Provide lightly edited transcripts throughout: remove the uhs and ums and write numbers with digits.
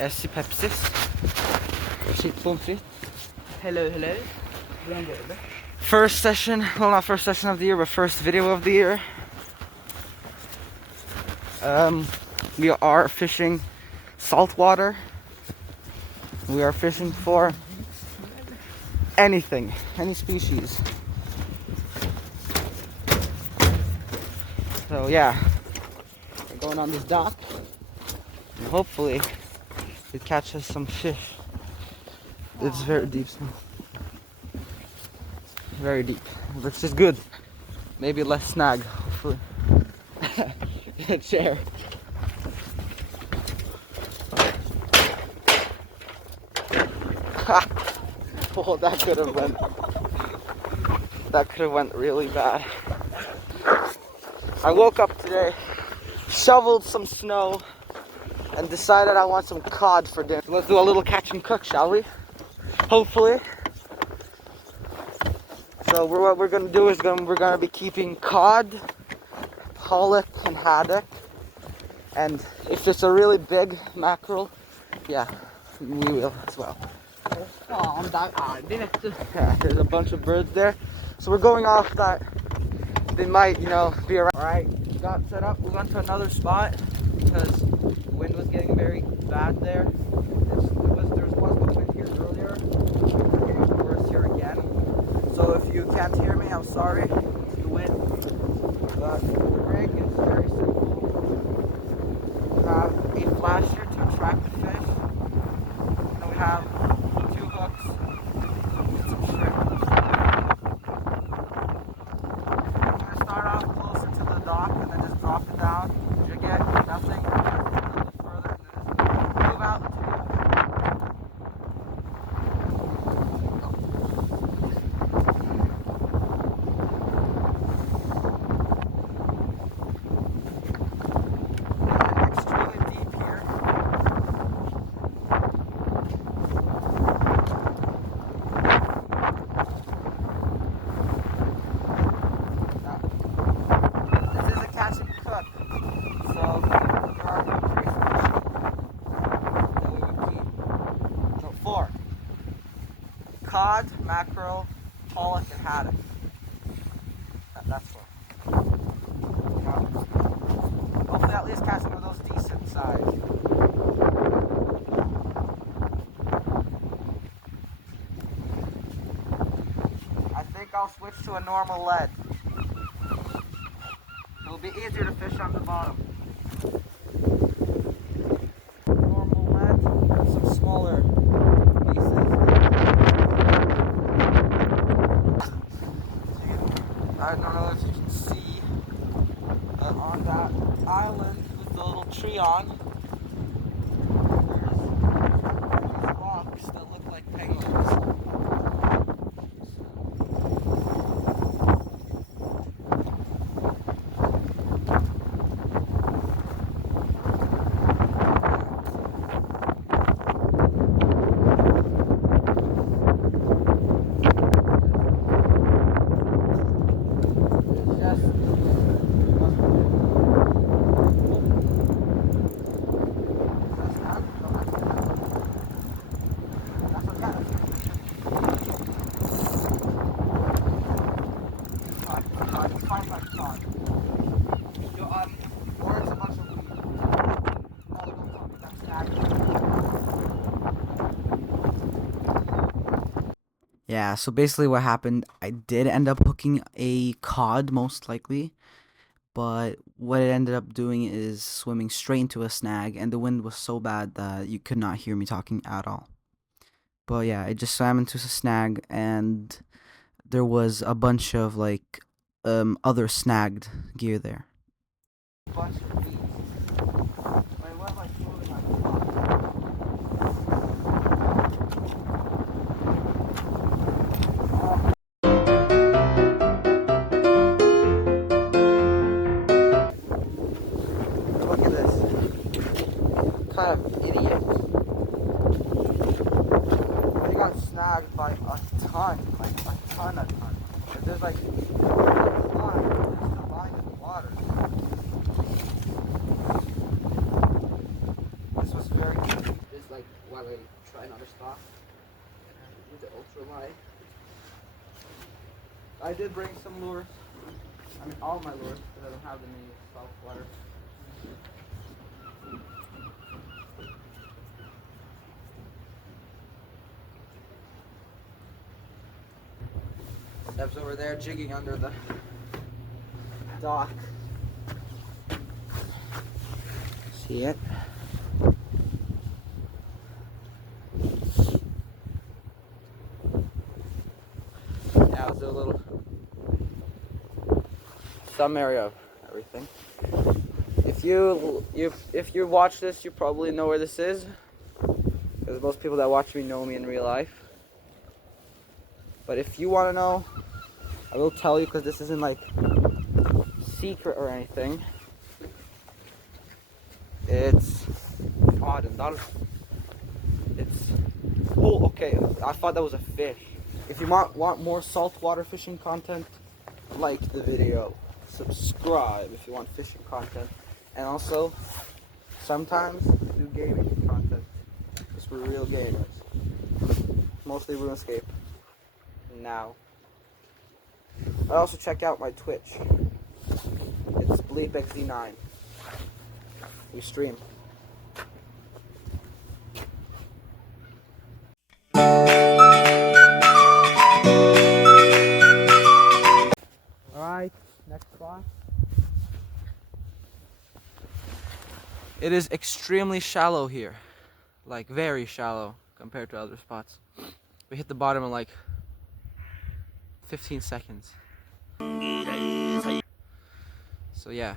Essie Pepsis. Cheap pommes frites. Hello. First session, well, not first session of the year, but first video of the year. We are fishing saltwater. We are fishing for anything, any species. So yeah, we're going on this dock, and hopefully it catches some fish. It's very deep now. Very deep, which is good. Maybe less snag, hopefully. Chair. Oh, that could have went really bad. I woke up today, shoveled some snow, and decided I want some cod for dinner. Let's do a little catch and cook, shall we? Hopefully. So what we're gonna do is we're gonna be keeping cod, pollock, and haddock. And if it's a really big mackerel, yeah, we will as well. Yeah, there's a bunch of birds there. So we're going off that they might, be around. Alright, got set up. We went to another spot because the wind was getting very bad there. There was no wind here earlier. It's getting worse here again. So if you can't hear me, I'm sorry. It's the wind. But the rig is very simple. We have a flasher to attract the fish. And we have 2 hooks and some shrimp. I'm going to start off closer to the dock and then just drop it down. Jig it, nothing. A little bit further and then just move out to extremely deep here. This is a catch and cook, so there are 3 species that we would keep. No, 4. Cod, mackerel, pollock, and haddock. That's 4. Hopefully at least catch some of those decent size. I think I'll switch to a normal lead. It'll be easier to fish on the bottom. Normal lead, some smaller pieces. I don't know if you can see on that island with the little tree on, there's rocks that look like penguins. Yeah, so basically what happened, I did end up hooking a cod most likely, but what it ended up doing is swimming straight into a snag, and the wind was so bad that you could not hear me talking at all. But yeah, it just swam into a snag, and there was a bunch of other snagged gear there. Bunch of bees. Wait, what am I floating on? Look at this. What kind of idiot. He got snagged by a ton. There's like a lot. There's still lying in the water. I did bring some lures. I mean, all my lures, because I don't have them in salt water. Seb's over there jigging under the dock. See it? Now it's a little thumb area of everything. If you watch this, you probably know where this is, because most people that watch me know me in real life. But if you want to know, I will tell you, because this isn't like secret or anything. It's oh, okay. I thought that was a fish. If you want more saltwater fishing content, like the video, subscribe if you want fishing content, and also sometimes do gaming content, because we're real gamers. Mostly RuneScape now. I also check out my Twitch. It's BleepXD9. We stream. Alright, next spot. It is extremely shallow here. Like, very shallow compared to other spots. We hit the bottom in like 15 seconds. So yeah.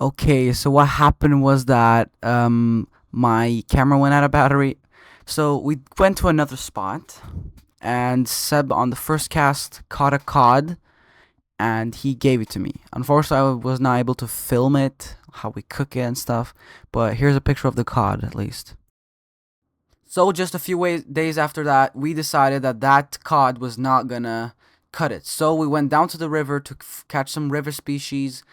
Okay, so what happened was that my camera went out of battery. So we went to another spot, and Seb on the first cast caught a cod, and he gave it to me. Unfortunately, I was not able to film it, how we cook it and stuff, but here's a picture of the cod at least. So just a few days after that, we decided that that cod was not gonna cut it. So we went down to the river to catch some river species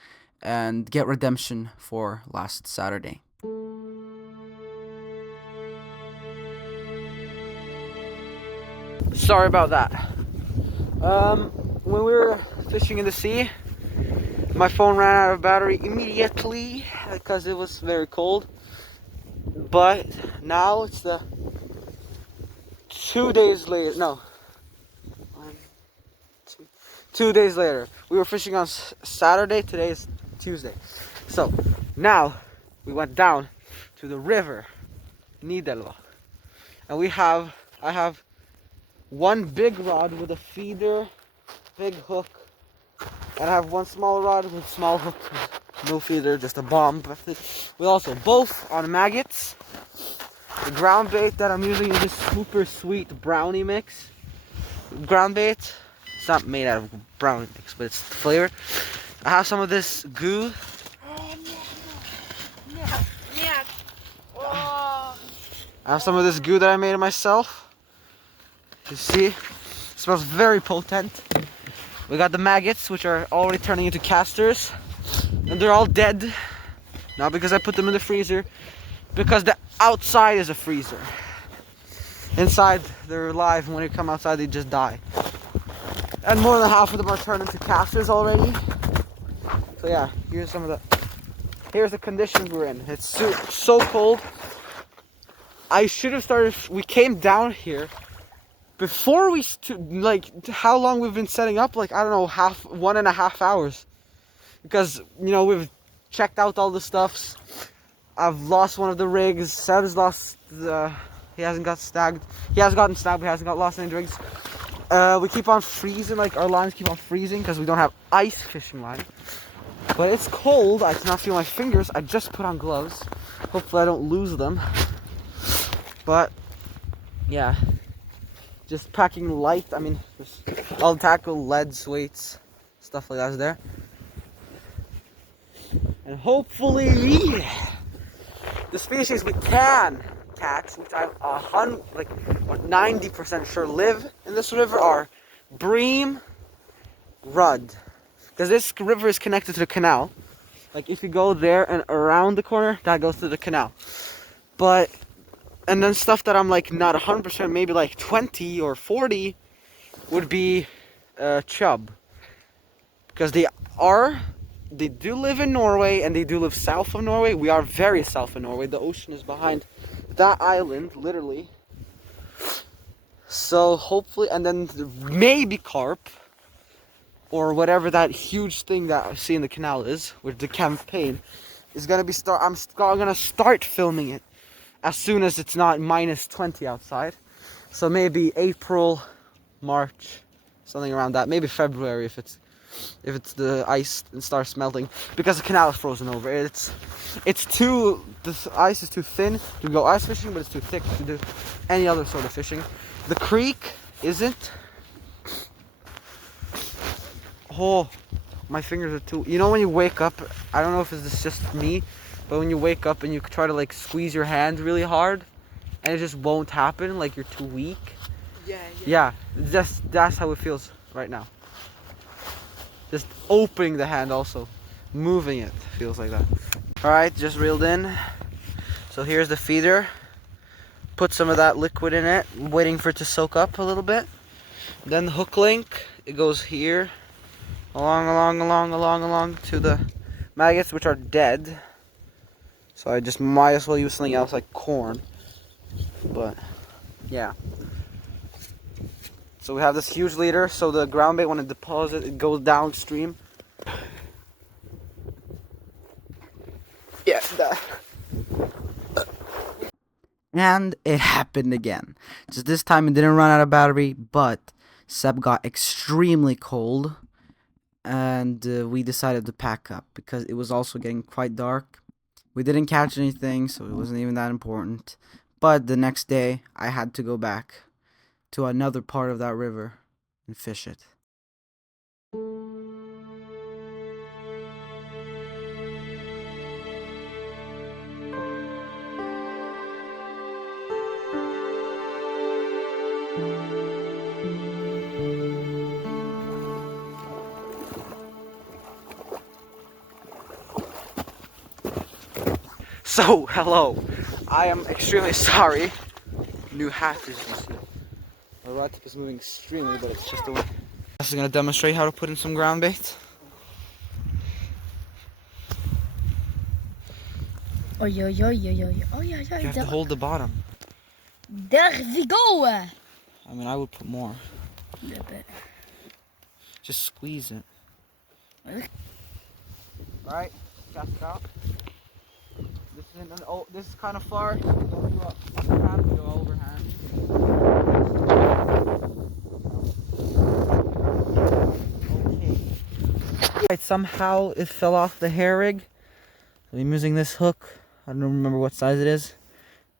and get redemption for last Saturday. Sorry about that. When we were fishing in the sea, my phone ran out of battery immediately because it was very cold. But now it's the 2 days later. No. 2 days later. We were fishing on Saturday. Today is Tuesday. So now we went down to the river, Nidelva, and I have one big rod with a feeder, big hook, and I have one small rod with small hook, no feeder, just a bomb. We also both on maggots. The ground bait that I'm using is this super sweet brownie mix. Ground bait. It's not made out of brownie mix, but it's flavored. I have some of this goo. I have some of this goo that I made myself. You see, it smells very potent. We got the maggots, which are already turning into casters, and they're all dead. Not because I put them in the freezer, because the outside is a freezer. Inside, they're alive, and when you come outside, they just die. And more than half of them are turned into casters already. So yeah, here's the conditions we're in. It's so cold. I should have started. We came down here before how long we've been setting up? Like, I don't know, 1.5 hours. Because, we've checked out all the stuffs. I've lost one of the rigs. Seb's lost he hasn't got snagged. He has gotten snagged, but he hasn't lost any rigs. We keep on freezing, like our lines keep on freezing because we don't have ice fishing line. But it's cold. I cannot feel my fingers. I just put on gloves. Hopefully I don't lose them. But yeah, just packing light. I mean, all tackle, leads, weights, stuff like that's there. And hopefully the species we can catch, which I'm 90% sure live in this river, are bream, rudd. Because this river is connected to the canal. Like, if you go there and around the corner, that goes to the canal. But And then stuff that I'm like not 100%, maybe like 20 or 40 would be chub. Because they do live in Norway and they do live south of Norway. We are very south of Norway. The ocean is behind that island, literally. So hopefully, and then maybe carp or whatever that huge thing that I see in the canal is, with the campaign, is gonna be I'm gonna start filming it as soon as it's not minus 20 outside. So maybe April, March, something around that. Maybe February if it's the ice starts melting, because the canal is frozen over. The ice is too thin to go ice fishing, but it's too thick to do any other sort of fishing. The creek isn't. Oh, my fingers are too. You know when you wake up, I don't know if it's just me, but when you wake up and you try to like squeeze your hand really hard, and it just won't happen, like you're too weak. Yeah. That's how it feels right now. Just opening the hand, also moving it feels like that. All right, just reeled in. So here's the feeder. Put some of that liquid in it, waiting for it to soak up a little bit. Then the hook link, it goes here, along to the maggots, which are dead. So I just might as well use something else like corn. But yeah. So we have this huge leader, so the ground bait, when it deposits, it goes downstream. Yeah, that. And it happened again. Just this time it didn't run out of battery, but Seb got extremely cold, and we decided to pack up because it was also getting quite dark. We didn't catch anything, so it wasn't even that important. But the next day, I had to go back to another part of that river and fish it. So, hello. I am extremely sorry. New hat, as you can see. The rod tip is moving extremely, but it's just the way. I'm just going to demonstrate how to put in some ground bait. Oi. You have to hold the bottom. There we go. I mean, I would put more. A little bit. Just squeeze it. Alright, cast it out. This is kind of far. Don't go up underhand, go overhand. Okay. Right, somehow it fell off the hair rig. I'm using this hook. I don't remember what size it is.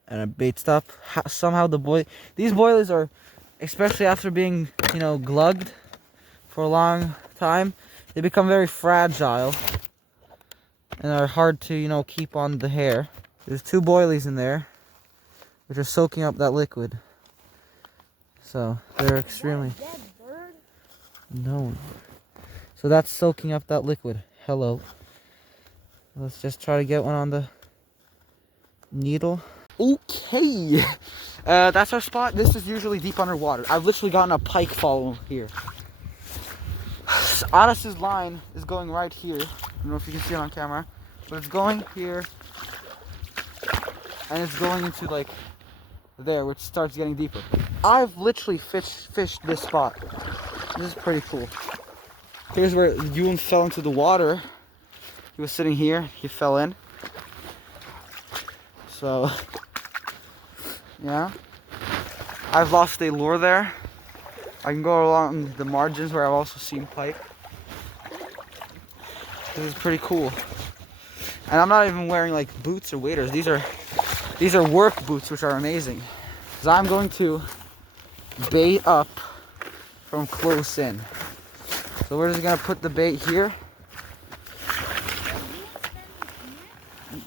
And a bait stop. Somehow these boilies are, especially after being, glugged for a long time, they become very fragile and are hard to, keep on the hair. There's 2 boilies in there, which are soaking up that liquid. So they're extremely. No. So that's soaking up that liquid. Hello. Let's just try to get one on the needle. Okay. That's our spot. This is usually deep underwater. I've literally gotten a pike follow here. Addis's line is going right here. I don't know if you can see it on camera, but it's going here, and it's going into like there, which starts getting deeper. I've literally fished this spot. This is pretty cool. Here's where Ewan fell into the water. He was sitting here. He fell in. So yeah, I've lost a lure there. I can go along the margins where I've also seen pike. This is pretty cool. And I'm not even wearing like boots or waders. These are work boots, which are amazing. Because I'm going to bait up from close in. So we're just gonna put the bait here.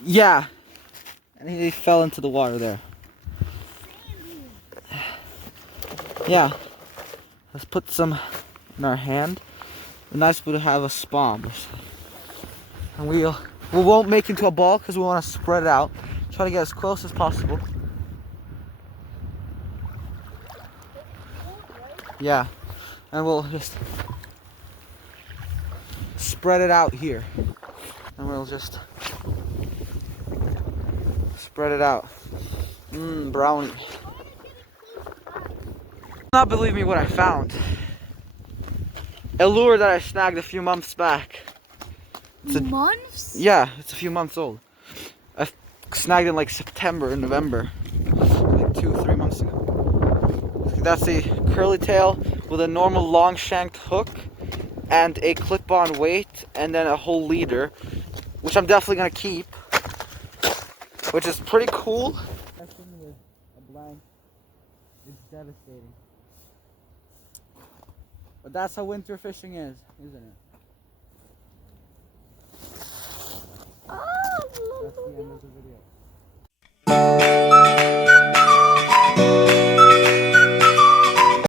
Yeah. And he fell into the water there. Yeah. Let's put some in our hand. It's nice to have a spom. And we won't make into a ball because we want to spread it out. Try to get as close as possible. Yeah, and we'll just spread it out here, and we'll just spread it out. Brownie. Not believe me what I found. A lure that I snagged a few months back. Months? Yeah, it's a few months old. I snagged it in like September and November, like 2-3 months ago. That's a curly tail with a normal long shanked hook and a clip-on weight and then a whole leader, which I'm definitely gonna keep, which is pretty cool. With a blank, it's devastating. But that's how winter fishing is, isn't it? That's the end of the video.